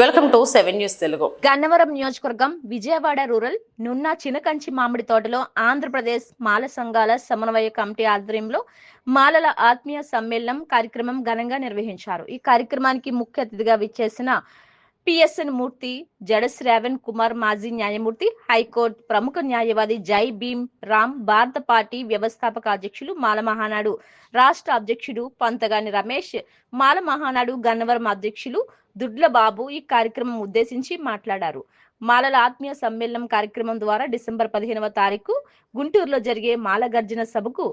Welcome to 7 news Telugu. Gannavaram నియోజకవర్గం Vijayawada rural నున్న చినకంచి మామిడి తోటలో ఆంధ్రప్రదేశ్ మాల సంఘాల సమన్వయ కమిటీ ఆధ్వర్యంలో మాలల ఆత్మీయ సమ్మేళనం కార్యక్రమం ఘనంగా నిర్వహించారు. ఈ కార్యక్రమానికి ముఖ్య అతిథిగా విచ్చేసిన పిఎస్ఎన్ మూర్తి, జడ శ్రావణ్ కుమార్, మాజీ న్యాయమూర్తి, హైకోర్టు ప్రముఖ న్యాయవాది జై భీమ్ రామ్, భారత పార్టీ వ్యవస్థాపక అధ్యక్షులు, మాల మహానాడు రాష్ట్ర అధ్యక్షుడు పంతగాని రమేష్, మాల మహానాడు గన్నవరం అధ్యక్షులు దుడ్ల బాబు ఈ కార్యక్రమం ఉద్దేశించి మాట్లాడారు. మాలల ఆత్మీయ సమ్మేళనం కార్యక్రమం ద్వారా డిసెంబర్ 15వ తారీఖు గుంటూరులో జరిగే మాల గర్జన సభకు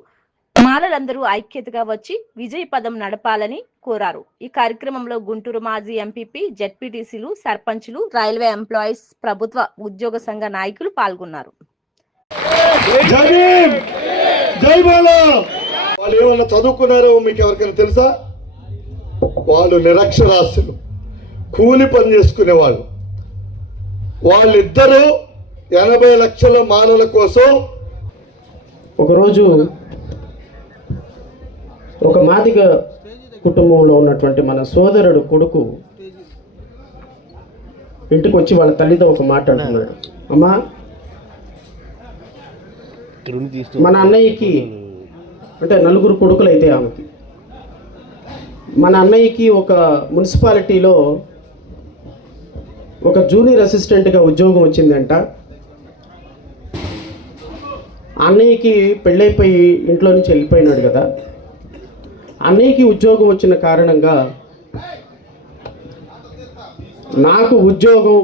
మాలలందరూ ఐక్యతగా వచ్చి విజయ పదం నడపాలని కోరారు. ఈ కార్యక్రమంలో గుంటూరు మాజీ ఎంపీపీ, జెడ్పీటీసీలు, సర్పంచులు, రైల్వే ఎంప్లాయీస్, ప్రభుత్వ ఉద్యోగ సంఘ నాయకులు పాల్గొన్నారు. వాళ్ళు ఏమన్నా చదువుకున్నారో మీకు ఎవరికైనా తెలుసా? వాళ్ళు నిరక్షరాస్యులు, కూలి పని చేసుకునేవాళ్ళు. వాళ్ళిద్దరూ 80 లక్షల మాలల కోసం ఒకరోజు ఒక మాదిగ కుటుంబంలో ఉన్నటువంటి మన సోదరుడు కొడుకు ఇంటికి వచ్చి వాళ్ళ తల్లితో ఒక మాట అంటున్నాడు. అమ్మా, మన అన్నయ్యకి, అంటే నలుగురు కొడుకులు అయితే ఆమెకి, మన అన్నయ్యకి ఒక మున్సిపాలిటీలో ఒక జూనియర్ అసిస్టెంట్గా ఉద్యోగం వచ్చిందంట. అన్నయ్యకి పెళ్ళైపోయి ఇంట్లో నుంచి వెళ్ళిపోయినాడు కదా. అన్నయ్యకి ఉద్యోగం వచ్చిన కారణంగా నాకు ఉద్యోగం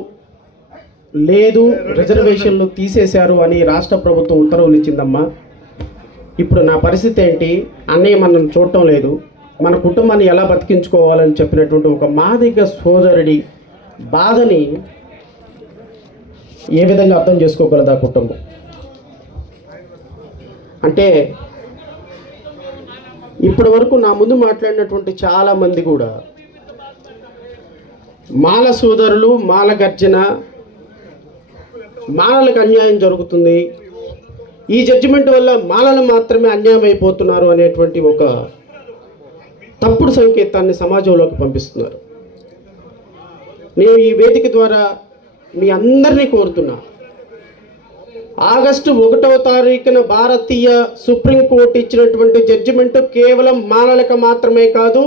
లేదు, రిజర్వేషన్లు తీసేశారు అని రాష్ట్ర ప్రభుత్వం ఉత్తర్వులు ఇచ్చిందమ్మా. ఇప్పుడు నా పరిస్థితి ఏంటి? అన్నయ్య మనల్ని చూడటం లేదు, మన కుటుంబాన్ని ఎలా బతికించుకోవాలని చెప్పినటువంటి ఒక మాదిగ సోదరుడి బాధని ఏ విధంగా అర్థం చేసుకోగలదా కుటుంబం? అంటే ఇప్పటి వరకు నా ముందు మాట్లాడినటువంటి చాలామంది కూడా మాల సోదరులు, మాల గర్జన, మాలలకు అన్యాయం జరుగుతుంది, ఈ జడ్జిమెంట్ వల్ల మాలలు మాత్రమే అన్యాయం అయిపోతున్నారు అనేటువంటి ఒక తప్పుడు సంకేతాన్ని సమాజంలోకి పంపిస్తున్నారు. నేను ఈ వేదిక ద్వారా మీ అందరినీ కోరుతున్నా, ఆగస్టు 1వ తారీఖున భారతీయ సుప్రీంకోర్టు ఇచ్చినటువంటి జడ్జిమెంట్ కేవలం మాలలకు మాత్రమే కాదు,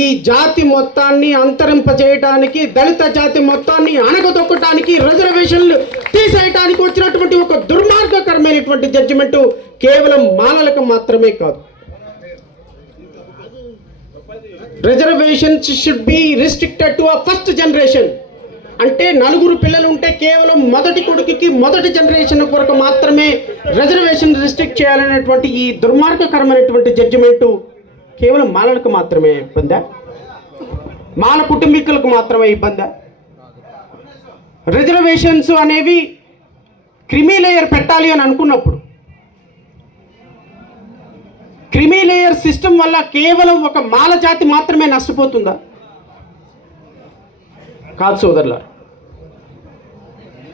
ఈ జాతి మొత్తాన్ని అంతరింపజేయడానికి, దళిత జాతి మొత్తాన్ని అణగదొక్కడానికి, రిజర్వేషన్లు తీసేయడానికి వచ్చినటువంటి ఒక దుర్మార్గకరమైనటువంటి జడ్జిమెంట్ కేవలం మాలలకు మాత్రమే కాదు. Reservations should be restricted to a first generation. అంటే నలుగురు పిల్లలు ఉంటే కేవలం మొదటి కొడుకుకి, మొదటి జనరేషన్ కొరకు మాత్రమే రిజర్వేషన్ రిస్ట్రిక్ట్ చేయాలనేటువంటి ఈ దుర్మార్గకరమైనటువంటి జడ్జిమెంట్ కేవలం మాలలకు మాత్రమే ఇబ్బందా? మాల కుటుంబీకులకు మాత్రమే ఇబ్బందా? రిజర్వేషన్స్ అనేవి క్రిమీ లేయర్ పెట్టాలి అని అనుకున్నప్పుడు క్రిమీ లేయర్ సిస్టమ్ వల్ల కేవలం ఒక మాల జాతి మాత్రమే నష్టపోతుందా? కాదు సోదరులారు.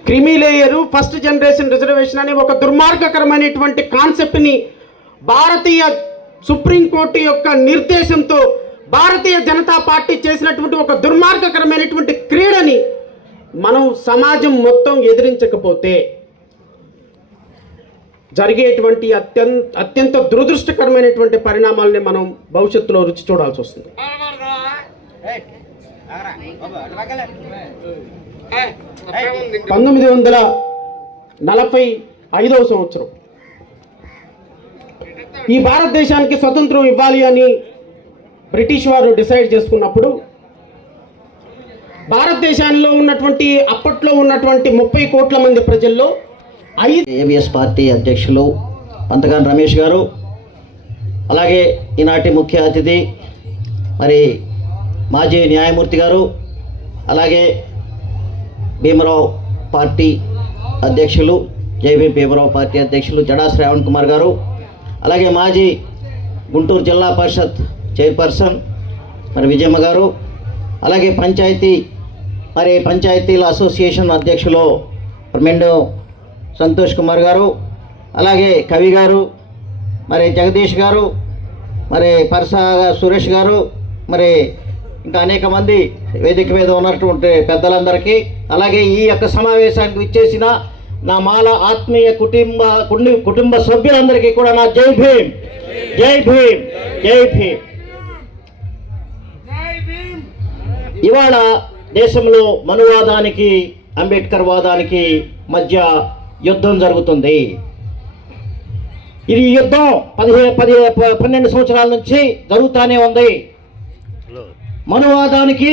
Creamy layer, first generation reservation అనే ఒక దుర్మార్గకరమైనటువంటి కాన్సెప్ట్ని భారతీయ సుప్రీంకోర్టు యొక్క నిర్దేశంతో భారతీయ జనతా పార్టీ చేసినటువంటి ఒక దుర్మార్గకరమైనటువంటి క్రీడని మనం సమాజం మొత్తం ఎదిరించకపోతే జరిగేటువంటి అత్యంత దురదృష్టకరమైనటువంటి పరిణామాలని మనం భవిష్యత్తులో రుచి చూడాల్సి వస్తుంది. 1945వ సంవత్సరం ఈ భారతదేశానికి స్వతంత్రం ఇవ్వాలి అని బ్రిటిష్ వారు డిసైడ్ చేసుకున్నప్పుడు భారతదేశంలో ఉన్నటువంటి అప్పట్లో ఉన్నటువంటి 30 కోట్ల మంది ప్రజల్లో ఏబిఎస్ పార్టీ అధ్యక్షులు పంతగాని రమేష్ గారు, అలాగే ఈనాటి ముఖ్య అతిథి మరి మాజీ న్యాయమూర్తి గారు, అలాగే భీమరావు పార్టీ అధ్యక్షులు, జైభీం భీమరావు పార్టీ అధ్యక్షులు జడా శ్రావణ్ కుమార్ గారు, అలాగే మాజీ గుంటూరు జిల్లా పరిషత్ చైర్పర్సన్ మరి విజయమ్మ గారు, అలాగే పంచాయతీల అసోసియేషన్ అధ్యక్షులు మెండు సంతోష్ కుమార్ గారు, అలాగే కవి గారు, మరి జగదీష్ గారు, మరి పరసా సురేష్ గారు, మరి ఇంకా అనేక మంది వేదిక మీద ఉన్నటువంటి పెద్దలందరికీ, అలాగే ఈ యొక్క సమావేశానికి విచ్చేసిన నా మాల ఆత్మీయ కుటుంబ సభ్యులందరికీ కూడా నా జై భీమ్, జై భీమ్, జై భీమ్. ఇవాళ దేశంలో మనువాదానికి అంబేద్కర్ వాదానికి మధ్య యుద్ధం జరుగుతుంది. ఇది యుద్ధం 12 సంవత్సరాల నుంచి జరుగుతూనే ఉంది. మనువాదానికి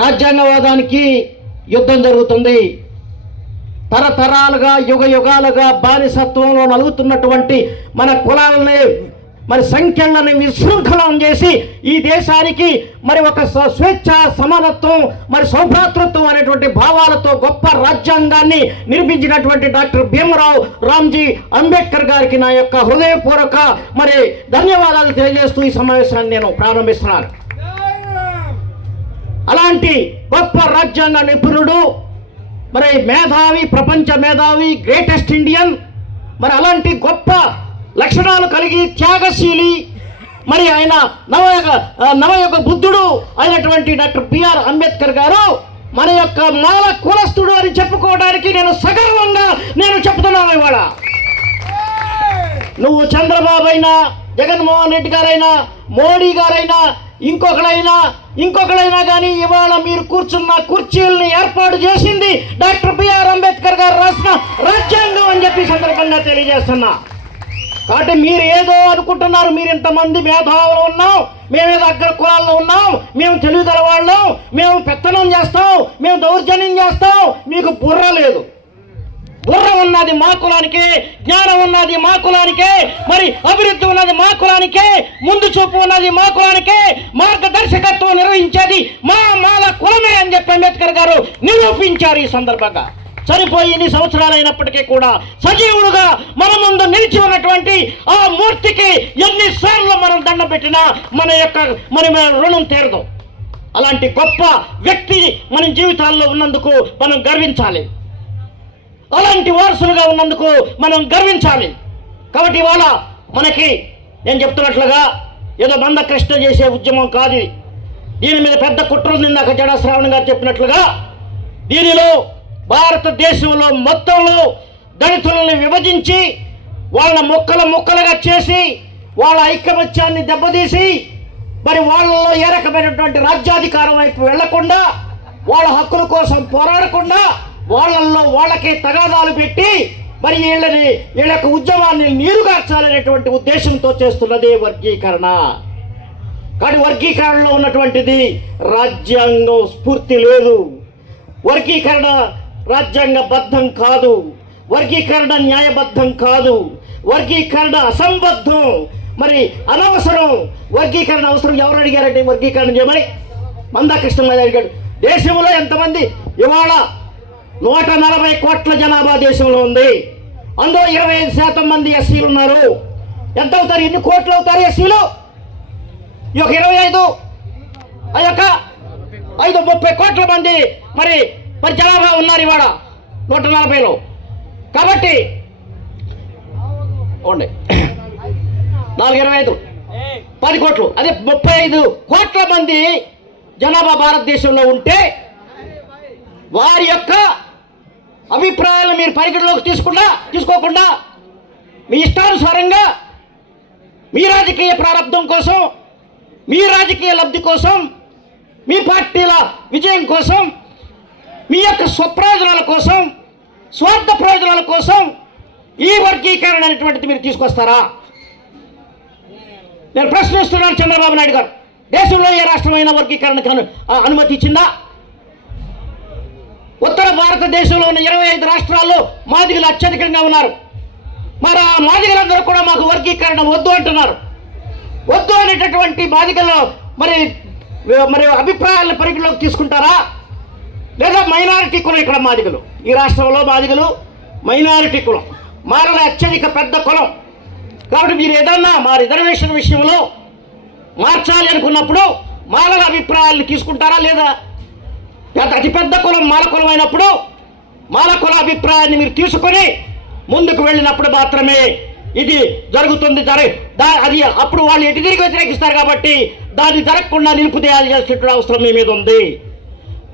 రాజ్యాంగవాదానికి యుద్ధం జరుగుతుంది. తరతరాలుగా యుగాలుగా బానిసత్వంలో నలుగుతున్నటువంటి మన కులాలని, మరి సంఖ్యలను విశృంఖలం చేసి ఈ దేశానికి మరి ఒక స్వేచ్ఛ, సమానత్వం, మరి సౌభ్రాతృత్వం అనేటువంటి భావాలతో గొప్ప రాజ్యాంగాన్ని నిర్మించినటువంటి డాక్టర్ భీమరావు రామ్జీ అంబేద్కర్ గారికి నా యొక్క హృదయపూర్వక మరి ధన్యవాదాలు తెలియజేస్తూ ఈ సమావేశాన్ని నేను ప్రారంభిస్తున్నాను. అలాంటి గొప్ప రాజ్యాంగ నిపుణుడు, మరి మేధావి, ప్రపంచ మేధావి, గ్రేటెస్ట్ ఇండియన్, మరి అలాంటి గొప్ప లక్షణాలు కలిగి త్యాగశీలి, మరి ఆయన నవయుగ బుద్ధుడు అయినటువంటి డాక్టర్ బిఆర్ అంబేద్కర్ గారు మన యొక్క మాల కులస్తుడు అని చెప్పుకోవడానికి నేను సగర్వంగా నేను ఇవాళ. నువ్వు చంద్రబాబు అయినా, జగన్మోహన్ రెడ్డి గారైనా, మోడీ గారైనా, ఇంకొకరైనా కానీ ఇవాళ మీరు కూర్చున్న కుర్చీల్ని ఏర్పాటు చేసింది డాక్టర్ బిఆర్ అంబేద్కర్ గారు రాసిన రాజ్యాంగం అని చెప్పి సందర్భంగా తెలియజేస్తున్నా. కాబట్టి మీరు ఏదో అనుకుంటున్నారు, మీరు ఇంతమంది మేధావులు ఉన్నాం, మేమేదో అగ్ర కులాల్లో ఉన్నాం, మేము తెలివిగల వాళ్ళం, మేము పెత్తనం చేస్తాం, మేము దౌర్జన్యం చేస్తాం. మీకు బుర్ర లేదు. బుర్ర ఉన్నది మా కులానికే, జ్ఞానం ఉన్నది మా కులానికే, మరి అభివృద్ధి ఉన్నది మా కులానికే, ముందు చూపు ఉన్నది మా కులానికే, మార్గదర్శకత్వం నిర్వహించేది మాల కులమే అని చెప్పి అంబేద్కర్ గారు నిరూపించారు. ఈ సందర్భంగా చనిపోయి ఇన్ని సంవత్సరాలైనప్పటికీ కూడా సజీవుడుగా మన ముందు నిలిచి ఉన్నటువంటి ఆ మూర్తికి ఎన్నిసార్లు మనం దండం పెట్టినా మన రుణం తీరదు. అలాంటి గొప్ప వ్యక్తి మన జీవితాల్లో ఉన్నందుకు మనం గర్వించాలి. అలాంటి వారసులుగా ఉన్నందుకు మనం గర్వించాలి. కాబట్టి ఇవాళ మనకి నేను చెప్తున్నట్లుగా ఏదో మందకృష్ణ చేసే ఉద్యమం కాదు. దీని మీద పెద్ద కుట్ర ఉంది. నాకు జడా శ్రావణ్ గారు చెప్పినట్లుగా దీనిలో భారతదేశంలో మొత్తంలో దళితులను విభజించి వాళ్ళ ముక్కలుగా చేసి వాళ్ళ ఐకమత్యాన్ని దెబ్బతీసి మరి వాళ్ళలో ఏ రకమైనటువంటి రాజ్యాధికారం వైపు వెళ్లకుండా, వాళ్ళ హక్కుల కోసం పోరాడకుండా వాళ్ళల్లో వాళ్ళకే తగాదాలు పెట్టి మరి వీళ్ళ యొక్క ఉద్యమాన్ని నీరుగార్చాలనేటువంటి ఉద్దేశంతో చేస్తున్నదే వర్గీకరణ. కానీ వర్గీకరణలో ఉన్నటువంటిది రాజ్యాంగం స్ఫూర్తి లేదు. వర్గీకరణ రాజ్యాంగబద్ధం కాదు. వర్గీకరణ న్యాయబద్ధం కాదు. వర్గీకరణ అసంబద్ధం, మరి అనవసరం. వర్గీకరణ అవసరం ఎవరు అడిగారంటే వర్గీకరణ చేయమని మందాకృష్ణ అడిగాడు. దేశంలో ఎంతమంది ఇవాళ 140 కోట్ల జనాభా దేశంలో ఉంది. అందులో 25% మంది ఎస్సీలు ఉన్నారు. ఎంత అవుతారు? ఎన్ని కోట్లు అవుతారు ఎస్సీలు? ఈ యొక్క 25 ఆ యొక్క 30 కోట్ల మంది మరి జనాభా ఉన్నారు ఇవాళ 140లో. కాబట్టి 425 10 కోట్లు, అదే 35 కోట్ల మంది జనాభా భారతదేశంలో ఉంటే వారి యొక్క అభిప్రాయాలను మీరు పరిగణలోకి తీసుకోకుండా మీ ఇష్టానుసారంగా మీ రాజకీయ ప్రారంభం కోసం, మీ రాజకీయ లబ్ధి కోసం, మీ పార్టీల విజయం కోసం, మీ యొక్క స్వప్రయోజనాల కోసం, స్వార్థ ప్రయోజనాల కోసం ఈ వర్గీకరణ అనేటువంటిది మీరు తీసుకొస్తారా? నేను ప్రశ్నిస్తున్నాను. చంద్రబాబు నాయుడు గారు దేశంలో ఏ రాష్ట్రమైన వర్గీకరణకు అనుమతి ఇచ్చిందా? ఉత్తర భారతదేశంలో ఉన్న 25 రాష్ట్రాల్లో మాదిగలు అత్యధికంగా ఉన్నారు. మరి ఆ మాదిగలందరూ కూడా మాకు వర్గీకరణ వద్దు అంటున్నారు. వద్దు అనేటటువంటి మాదిగల్లో మరి అభిప్రాయాలను పరిగణలోకి తీసుకుంటారా? లేదా మైనారిటీ కులం? ఇక్కడ మాదిగలు, ఈ రాష్ట్రంలో మాదిగలు మైనారిటీ కులం, మారల అత్యధిక పెద్ద కులం. కాబట్టి మీరు ఏదన్నా మా రిజర్వేషన్ విషయంలో మార్చాలి అనుకున్నప్పుడు మాలల అభిప్రాయాలను తీసుకుంటారా లేదా? అతిపెద్ద కులం మాల కులం అయినప్పుడు మాల కుల అభిప్రాయాన్ని మీరు తీసుకొని ముందుకు వెళ్ళినప్పుడు మాత్రమే ఇది జరుగుతుంది. అది అప్పుడు వాళ్ళు ఎటు తిరిగి వ్యతిరేకిస్తారు కాబట్టి దాన్ని జరగకుండా నిలుపుదేయాలి చేసేటువంటి అవసరం మీ మీద ఉంది.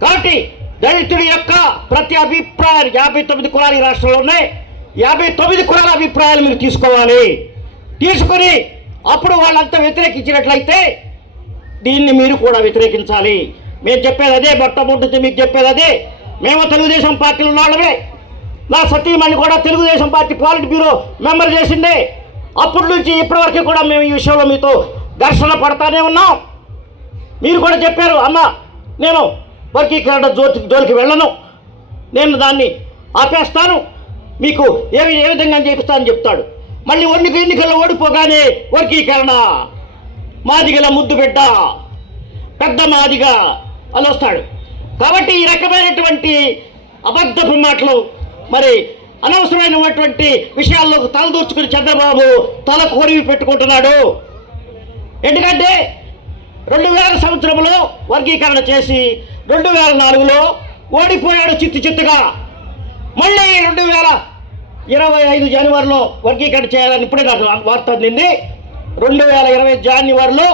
కాబట్టి దళితుడి యొక్క ప్రతి అభిప్రాయాలు 59 కులాలు ఈ రాష్ట్రంలో ఉన్నాయి. 59 కులాల అభిప్రాయాలు మీరు తీసుకోవాలి. తీసుకొని అప్పుడు వాళ్ళంతా వ్యతిరేకించినట్లయితే దీన్ని మీరు కూడా వ్యతిరేకించాలి. మేము చెప్పేది అదే, మొట్టమొదటి మీకు చెప్పేది అదే. మేము తెలుగుదేశం పార్టీలో ఉన్నామే. నా సతీమణి కూడా తెలుగుదేశం పార్టీ పాలిట్ బ్యూరో మెంబర్ చేసిందే. అప్పటి నుంచి ఇప్పటివరకు కూడా మేము ఈ విషయంలో మీతో ఘర్షణ పడతానే ఉన్నాం. మీరు కూడా చెప్పారు, అమ్మ నేను వర్గీకరణ జోలికి వెళ్ళను, నేను దాన్ని ఆపేస్తాను, మీకు ఏ విధంగా చేపిస్తానని చెప్తాడు. మళ్ళీ ఎన్నికల్లో ఓడిపోగానే వర్గీకరణ, మాదిగల ముద్దు బిడ్డ, పెద్ద మాదిగ అని వస్తాడు. కాబట్టి ఈ రకమైనటువంటి అబద్ధపు మాటలు, మరి అనవసరమైనటువంటి విషయాల్లో తలదూర్చుకుని చంద్రబాబు తల కోరివి పెట్టుకుంటున్నాడు. ఎందుకంటే 2000 సంవత్సరంలో వర్గీకరణ చేసి 2004లో ఓడిపోయాడు చిత్తుగా. మళ్ళీ 2025 జనవరిలో వర్గీకరణ చేయాలని ఇప్పుడే నాకు వార్త అందింది. 2020 జనవరిలో